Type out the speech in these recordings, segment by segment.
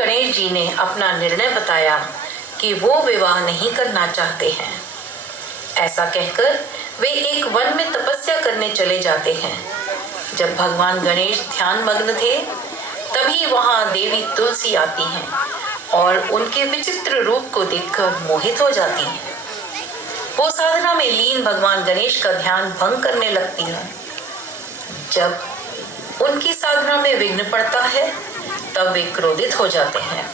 गणेश जी ने अपना निर्णय बताया कि वो विवाह नहीं करना चाहते हैं। ऐसा कहकर वे एक वन में तपस्या करने चले जाते हैं। जब भगवान गणेश ध्यान मग्न थे, तभी वहां देवी तुलसी आती हैं और उनके विचित्र रूप को देखकर मोहित हो जाती हैं। वो साधना में लीन भगवान गणेश का ध्यान भंग करने लगती हैं। जब उनकी साधना में विघ्न पड़ता है, तब वे क्रोधित हो जाते हैं।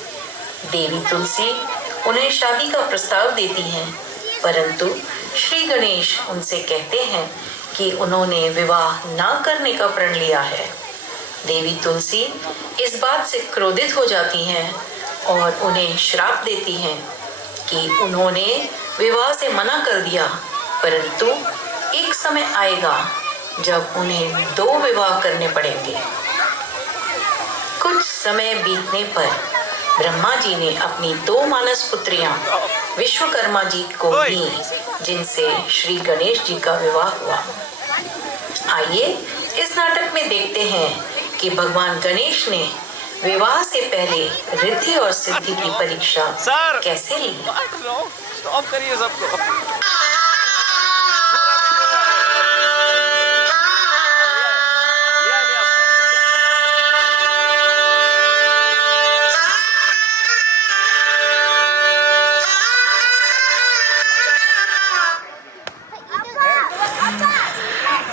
देवी तुलसी उन्हें शादी का प्रस्ताव देती हैं, परंतु श्री गणेश उनसे कहते हैं कि उन्होंने विवाह ना करने का प्रण लिया है। देवी तुलसी इस बात से क्रोधित हो जाती हैं और उन्हें श्राप देती हैं कि उन्होंने विवाह से मना कर दिया, परंतु एक समय आएगा जब उन्हें 2 विवाह करने पड़ेंगे। कुछ समय बीतने पर ब्रह्मा जी ने अपनी 2 मानस पुत्रियां विश्वकर्मा जी को दी, जिनसे श्री गणेश जी का विवाह हुआ। आइए इस नाटक में देखते हैं कि भगवान गणेश ने विवाह से पहले रिद्धि और सिद्धि की परीक्षा कैसे ली। स्टॉप करिए सबको।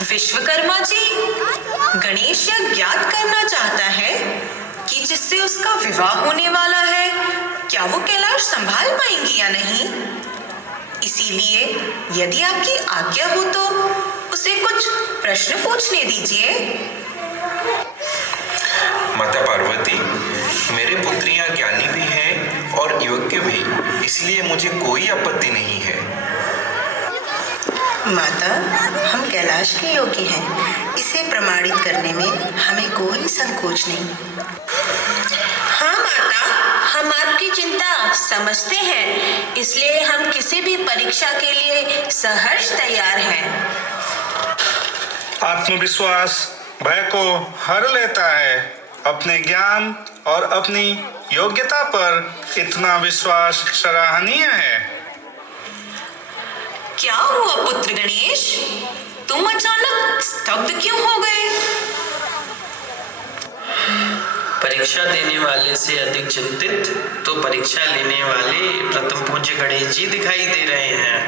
विश्वकर्मा जी, गणेश यह ज्ञात करना चाहता है कि जिससे उसका विवाह होने वाला है, क्या वो कैलाश संभाल पाएंगी या नहीं। इसीलिए यदि आपकी आज्ञा हो तो उसे कुछ प्रश्न पूछने दीजिए। माता पार्वती, मेरे पुत्रियां ज्ञानी भी हैं और योग्य भी, इसलिए मुझे कोई आपत्ति नहीं है। माता, हम कैलाश के योग्य हैं, इसे प्रमाणित करने में हमें कोई संकोच नहीं। हाँ माता, हम आपकी चिंता समझते हैं, इसलिए हम किसी भी परीक्षा के लिए सहर्ष तैयार हैं। आत्मविश्वास भय को हर लेता है। अपने ज्ञान और अपनी योग्यता पर इतना विश्वास सराहनीय है। क्या हुआ पुत्र गणेश, तुम अचानक स्तब्ध क्यों हो गए? परीक्षा देने वाले से अधिक चिंतित तो परीक्षा लेने वाले प्रथम पूज्य गणेश जी दिखाई दे रहे हैं।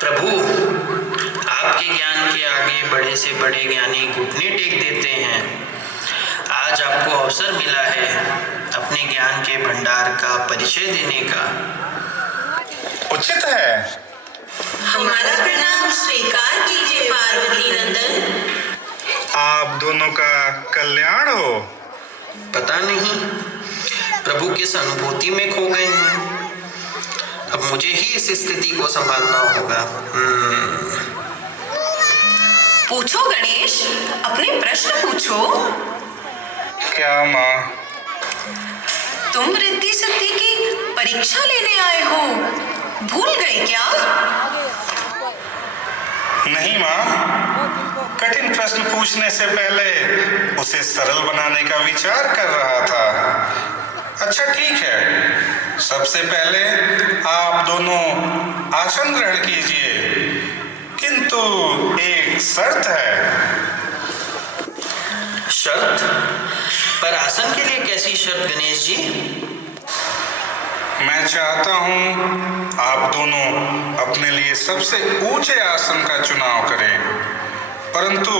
प्रभु, आपके ज्ञान के आगे बड़े से बड़े ज्ञानी घुटने टेक देते हैं। आज आपको अवसर मिला है अपने ज्ञान के भंडार का परिचय देने का। उचित है। हमारा प्रणाम स्वीकार कीजिए पार्वती नंदन। आप दोनों का कल्याण हो। पता नहीं प्रभु किस अनुभूति में खो गए हैं। अब मुझे ही इस स्थिति को संभालना होगा। पूछो गणेश, अपने प्रश्न पूछो। क्या माँ? तुम रिद्धि सिद्धि की परीक्षा लेने आए हो, भूल गए क्या? नहीं माँ, कठिन प्रश्न पूछने से पहले उसे सरल बनाने का विचार कर रहा था। अच्छा ठीक है, सबसे पहले आप दोनों आसन ग्रहण कीजिए, किंतु एक शर्त है। शर्त? पर आसन के लिए कैसी शर्त गणेश जी? मैं चाहता हूं आप दोनों अपने लिए सबसे ऊंचे आसन का चुनाव करें, परंतु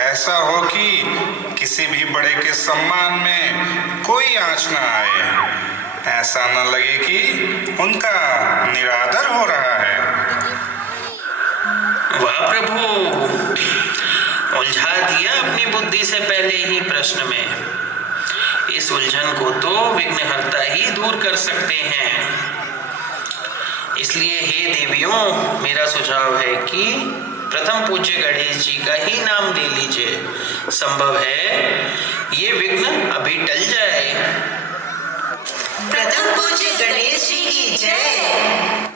ऐसा हो कि किसी भी बड़े के सम्मान में कोई आंच न आए। ऐसा न लगे कि उनका निरादर हो रहा है। वाह प्रभु, उलझा दिया अपनी बुद्धि से पहले ही प्रश्न में। इस उलझन को तो विघ्नहर्ता ही दूर कर सकते हैं। इसलिए हे देवियों, मेरा सुझाव है कि प्रथम पूज्य गणेश जी का ही नाम ले लीजिए। संभव है ये विघ्न अभी टल जाए। प्रथम पूज्य गणेश जी की जय।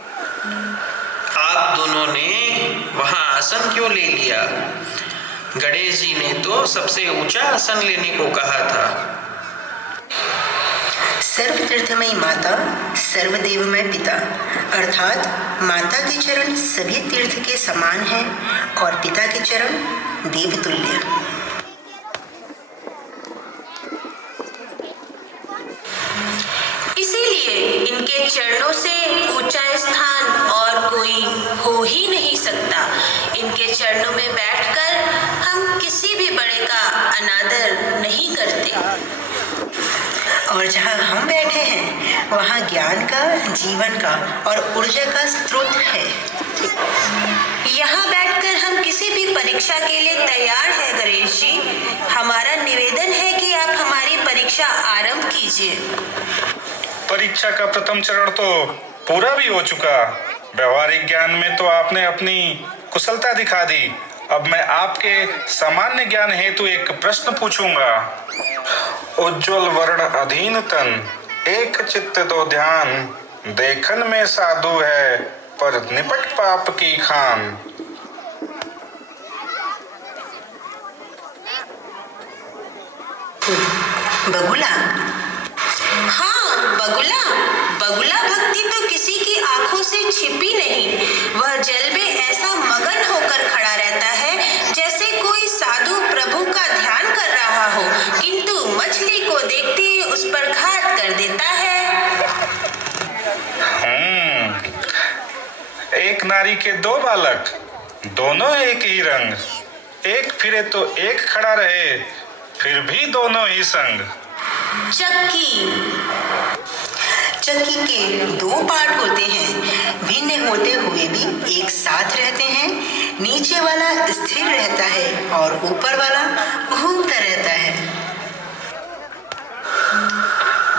आप दोनों ने वहां आसन क्यों ले लिया? गणेश जी ने तो सबसे ऊंचा आसन लेने को कहा था। सर्वतीर्थमयी माता, सर्वदेवमय पिता, अर्थात माता के चरण सभी तीर्थ के समान हैं और पिता के चरण देवतुल्य। इसीलिए इनके चरणों से ऊंचा स्थान और कोई हो ही नहीं सकता। इनके चरणों में बैठकर हम किसी भी बड़े का अनादर नहीं करते। और जहाँ हम बैठे हैं वहाँ ज्ञान का, जीवन का और ऊर्जा का स्रोत है। यहाँ बैठकर हम किसी भी परीक्षा के लिए तैयार हैं गणेश जी। हमारा निवेदन है कि आप हमारी परीक्षा आरंभ कीजिए। परीक्षा का प्रथम चरण तो पूरा भी हो चुका। व्यवहारिक ज्ञान में तो आपने अपनी कुशलता दिखा दी। अब मैं आपके सामान्य ज्ञान हेतु एक प्रश्न पूछूंगा। उज्ज्वल वर्ण अधीन तन, एक चित्त दो ध्यान, देखन में साधु है पर निपट पाप की खान। बगुला। हाँ, बगुला। बगुला भक्ति तो किसी की आंखों से छिपी नहीं। वह जल में ऐसा मगन होकर खड़ा रहता है जैसे कोई साधु प्रभु का ध्यान कर रहा हो, किंतु मछली को देखते ही उस पर घात कर देता है। एक नारी के दो बालक, दोनों एक ही रंग, एक फिरे तो एक खड़ा रहे, फिर भी दोनों ही संग। चक्की के दो पार्ट होते हैं, भिन्न होते हुए भी एक साथ रहते हैं। नीचे वाला स्थिर रहता है और ऊपर वाला घूमता रहता है।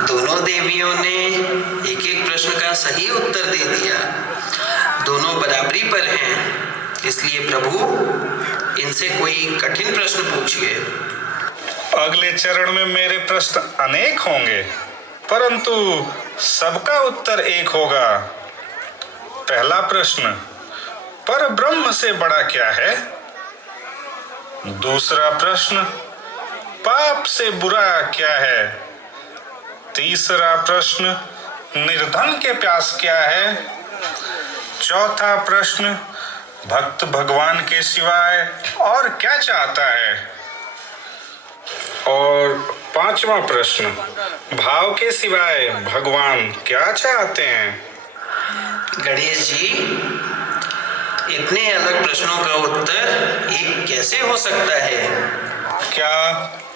दोनों देवियों ने एक एक प्रश्न का सही उत्तर दे दिया। दोनों बराबरी पर हैं, इसलिए प्रभु इनसे कोई कठिन प्रश्न पूछिए। अगले चरण में मेरे प्रश्न अनेक होंगे, परंतु सबका उत्तर एक होगा। पहला प्रश्न, पर ब्रह्म से बड़ा क्या है? दूसरा प्रश्न, पाप से बुरा क्या है? तीसरा प्रश्न, निर्धन के प्यास क्या है? चौथा प्रश्न, भक्त भगवान के सिवाय और क्या चाहता है? और पांचवा प्रश्न, भाव के सिवाय भगवान क्या चाहते हैं? गणेश जी, इतने अलग प्रश्नों का उत्तर एक कैसे हो सकता है? क्या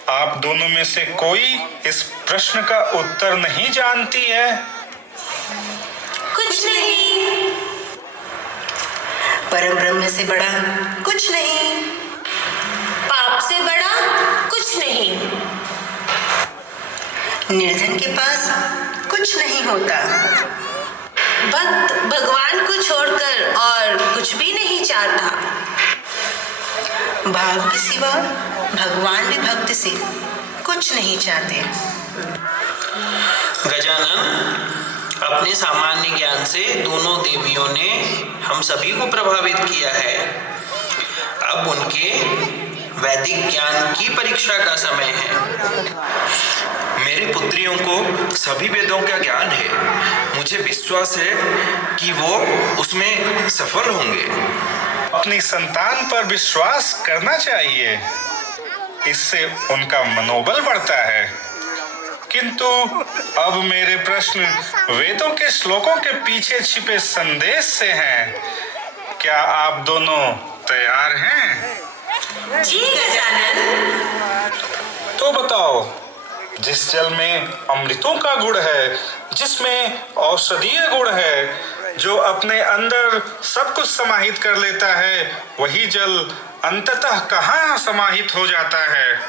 आप दोनों में से कोई इस प्रश्न का उत्तर नहीं जानती है? कुछ नहीं। परम ब्रह्म से बड़ा कुछ नहीं। पाप से बड़ा कुछ नहीं। निर्धन के पास कुछ नहीं होता। भक्त भगवान को छोड़कर और कुछ भी नहीं चाहता। भाव के सिवा भगवान भी भक्त से कुछ नहीं चाहते। गजानन, अपने सामान्य ज्ञान से दोनों देवियों ने हम सभी को प्रभावित किया है। अब उनके वैदिक ज्ञान की परीक्षा का समय है। मेरी पुत्रियों को सभी वेदों का ज्ञान है। मुझे विश्वास है कि वो उसमें सफल होंगे। अपनी संतान पर विश्वास करना चाहिए, इससे उनका मनोबल बढ़ता है। किंतु अब मेरे प्रश्न वेदों के श्लोकों के पीछे छिपे संदेश से हैं। क्या आप दोनों तैयार हैं? जी गजानन। तो बताओ, जिस जल में अमृतों का गुण है, जिसमें औषधीय गुण है, जो अपने अंदर सब कुछ समाहित कर लेता है, वही जल अंततः कहाँ समाहित हो जाता है?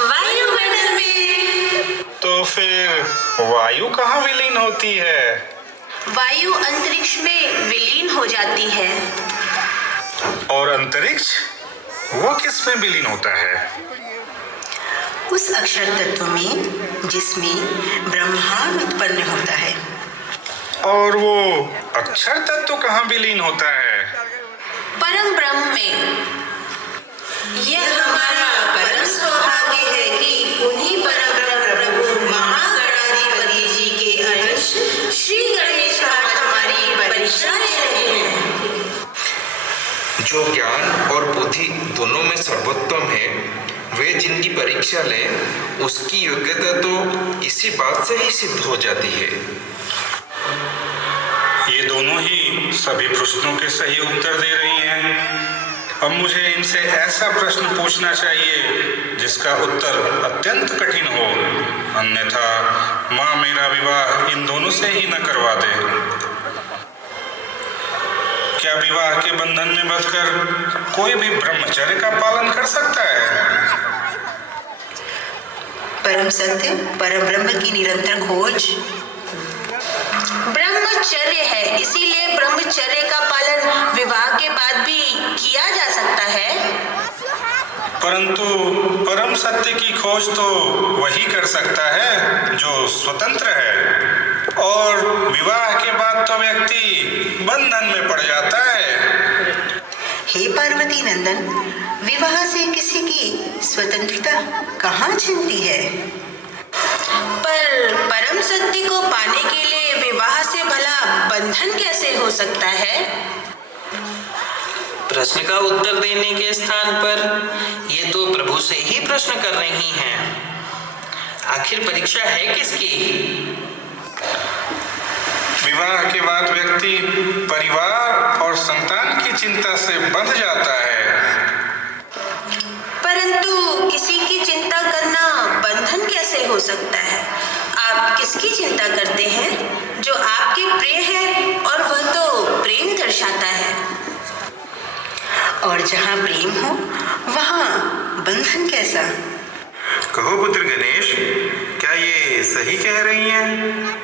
वायुमंडल में। तो फिर वायु कहाँ विलीन होती है? वायु अंतरिक्ष में विलीन हो जाती है। और अंतरिक्ष, वो किस में विलीन होता है? उस अक्षर तत्व में जिसमें ब्रह्मांड उत्पन्न होता है। और वो अक्षर तत्व कहाँ विलीन होता है? परम ब्रह्म में। यह हमारा परम सौभाग्य है कि उन्हीं परम ब्रह्म प्रभु महागणाधिपति जो ज्ञान और बुद्धि दोनों में सर्वोत्तम है, वे जिनकी परीक्षा लें उसकी योग्यता तो इसी बात से ही सिद्ध हो जाती है। ये दोनों ही सभी प्रश्नों के सही उत्तर दे रही हैं। अब मुझे इनसे ऐसा प्रश्न पूछना चाहिए जिसका उत्तर अत्यंत कठिन हो, अन्यथा माँ मेरा विवाह इन दोनों से ही न करवा दे। क्या विवाह के बंधन में बंधकर कोई भी ब्रह्मचर्य का पालन कर सकता है? परम सत्य परम ब्रह्म की निरंतर खोज ब्रह्मचर्य है, इसीलिए ब्रह्मचर्य का पालन विवाह के बाद भी किया जा सकता है। परंतु परम सत्य की खोज तो वही कर सकता है जो स्वतंत्र है, और विवाह के बाद तो व्यक्ति बंधन में पड़ जाता है। हे पार्वती नंदन, विवाह से किसी की स्वतंत्रता कहाँ छिनती है? पर परम सत्य को पाने के लिए विवाह से भला बंधन कैसे हो सकता है? प्रश्न का उत्तर देने के स्थान पर ये तो प्रभु से ही प्रश्न कर रही हैं। आखिर परीक्षा है किसकी? विवाह के बाद व्यक्ति परिवार और संतान की चिंता से बंध जाता है। परंतु किसी की चिंता करना बंधन कैसे हो सकता है? आप किसकी चिंता करते हैं? जो आपके प्रिय है, और वह तो प्रेम दर्शाता है। और जहाँ प्रेम हो वहाँ बंधन कैसा? कहो पुत्र गणेश, क्या ये सही कह रही हैं?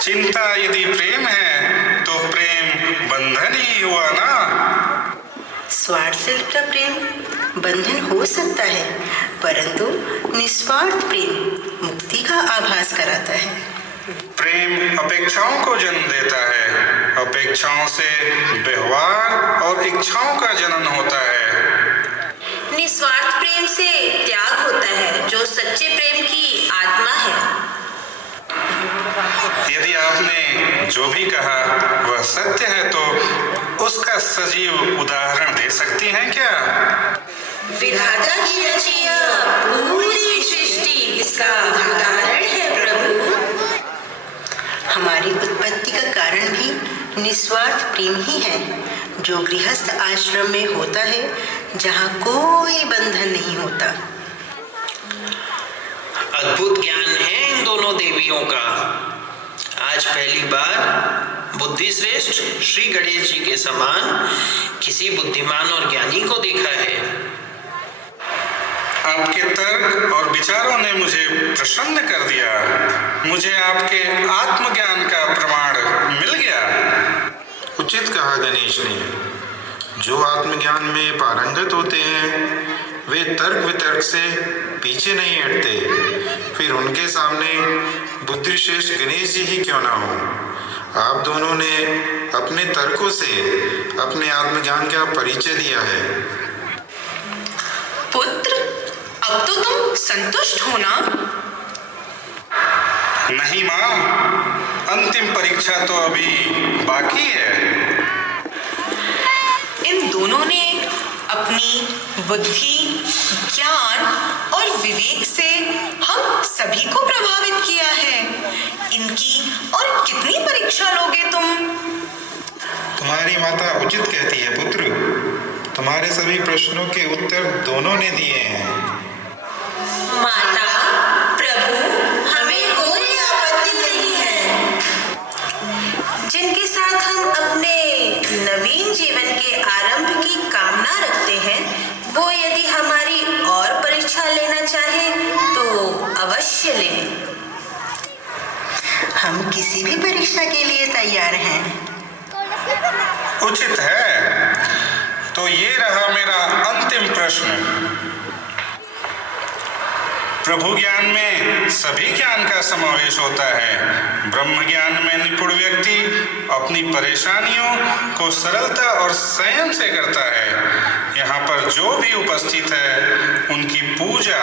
चिंता यदि प्रेम है तो प्रेम बंधन ही हुआ ना। स्वार्थ से लिपटा प्रेम बंधन हो सकता है, परंतु निस्वार्थ प्रेम मुक्ति का आभास कराता है। प्रेम अपेक्षाओं को जन्म देता है, अपेक्षाओं से व्यवहार और इच्छाओं का जनन होता है। निस्वार्थ प्रेम से त्याग होता है, जो सच्चे प्रेम की आत्मा है। यदि आपने जो भी कहा वह सत्य है तो उसका सजीव उदाहरण दे सकती हैं क्या? विधाता की रची यह पूरी सृष्टि इसका उदाहरण है प्रभु। हमारी उत्पत्ति का कारण भी निस्वार्थ प्रेम ही है, जो गृहस्थ आश्रम में होता है, जहाँ कोई बंधन नहीं होता। अद्भुत ज्ञान है इन दोनों देवियों का। आज पहली बार बुद्धि श्रेष्ठ श्री गणेश जी के समान किसी बुद्धिमान और ज्ञानी को देखा है। आपके तर्क और विचारों ने मुझे प्रसन्न कर दिया। मुझे आपके आत्मज्ञान का प्रमाण मिल गया। उचित कहा गणेश ने। जो आत्मज्ञान में पारंगत होते हैं वे तर्क वितर्क से पीछे नहीं हटते, फिर उनके सामने बुद्धिश्रेष्ठ गणेश जी ही क्यों ना हो। आप दोनों ने अपने तर्कों से अपने आत्मज्ञान का परिचय दिया है। पुत्र, अब तो तुम संतुष्ट हो ना? नहीं माँ, अंतिम परीक्षा तो अभी बाकी है। इन दोनों ने अपनी बुद्धि, ज्ञान और विवेक से हम सभी को प्रभावित किया है। इनकी और कितनी परीक्षा लोगे तुम? तुम्हारी माता उचित कहती है पुत्र। तुम्हारे सभी प्रश्नों के उत्तर दोनों ने दिए हैं। माता, प्रभु, हमें कोई आपत्ति नहीं है। जिनके साथ हम अपने नवीन जीवन के आरंभ की कामना रखते हैं, वो यदि हमारी और परीक्षा लेना चाहे तो अवश्य लें। हम किसी भी परीक्षा के लिए तैयार हैं। उचित है। तो ये रहा मेरा अंतिम प्रश्न। प्रभु ज्ञान में सभी ज्ञान का समावेश होता है। ब्रह्म ज्ञान में निपुण व्यक्ति अपनी परेशानियों को सरलता और संयम से करता है। यहाँ पर जो भी उपस्थित है उनकी पूजा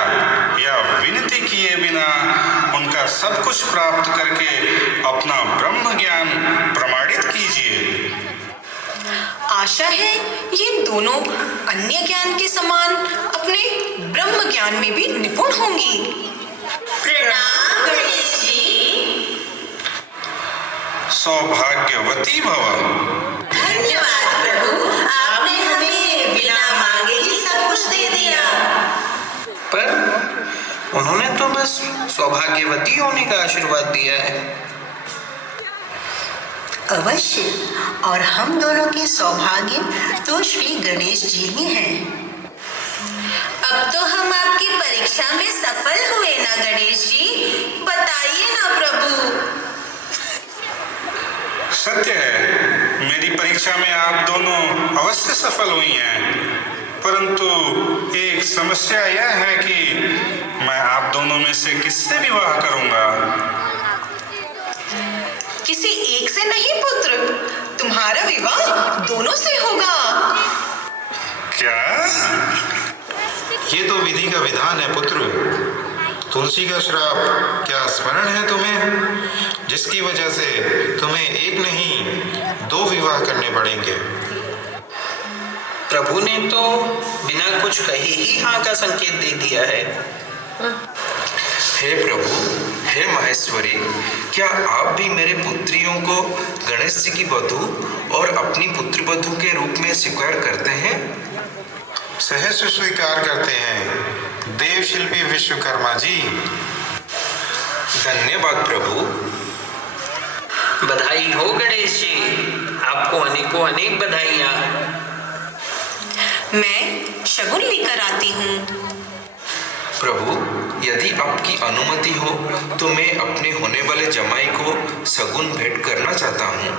या विनती किए बिना उनका सब कुछ प्राप्त करके अपना ब्रह्म ज्ञान प्रमाणित कीजिए। आशा है ये दोनों अन्य ज्ञान के समान अपने ब्रह्म ज्ञान में भी निपुण होंगी। प्रणाम गणेश जी। सौभाग्यवती भव। धन्यवाद प्रभु, आपने हमें बिना मांगे ही सब कुछ दे दिया। पर उन्होंने तो बस सौभाग्यवती होने का आशीर्वाद दिया है। अवश्य, और हम दोनों के सौभाग्य तो श्री गणेश जी ही हैं। अब तो हम आपकी परीक्षा में सफल हुए ना गणेश जी, बताइए ना प्रभु। सत्य है, मेरी परीक्षा में आप दोनों अवश्य सफल हुई हैं, परंतु एक समस्या यह है कि मैं आप दोनों में से किससे विवाह करूंगा? किसी एक से नहीं पुत्र, तुम्हारा विवाह दोनों से होगा। क्या? ये तो विधि का विधान है पुत्र। तुलसी का श्राप क्या स्मरण है तुम्हें, जिसकी वजह से तुम्हें एक नहीं 2 विवाह करने पड़ेंगे। प्रभु ने तो बिना कुछ कहे ही हाँ का संकेत दे दिया है। हे प्रभु, हे महेश्वरी, क्या आप भी मेरे पुत्रियों को गणेश जी की वधू और अपनी पुत्र वधू के रूप में स्वीकार करते हैं? सहर्ष स्वीकार करते हैं देव शिल्पी विश्वकर्मा जी। धन्यवाद प्रभु। बधाई हो गणेश जी, आपको अनेकों अनेक बधाइयाँ। मैं शगुन लेकर आती हूँ। प्रभु, यदि आपकी अनुमति हो तो मैं अपने होने वाले जमाई को शगुन भेंट करना चाहता हूँ।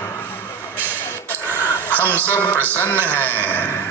हम सब प्रसन्न हैं।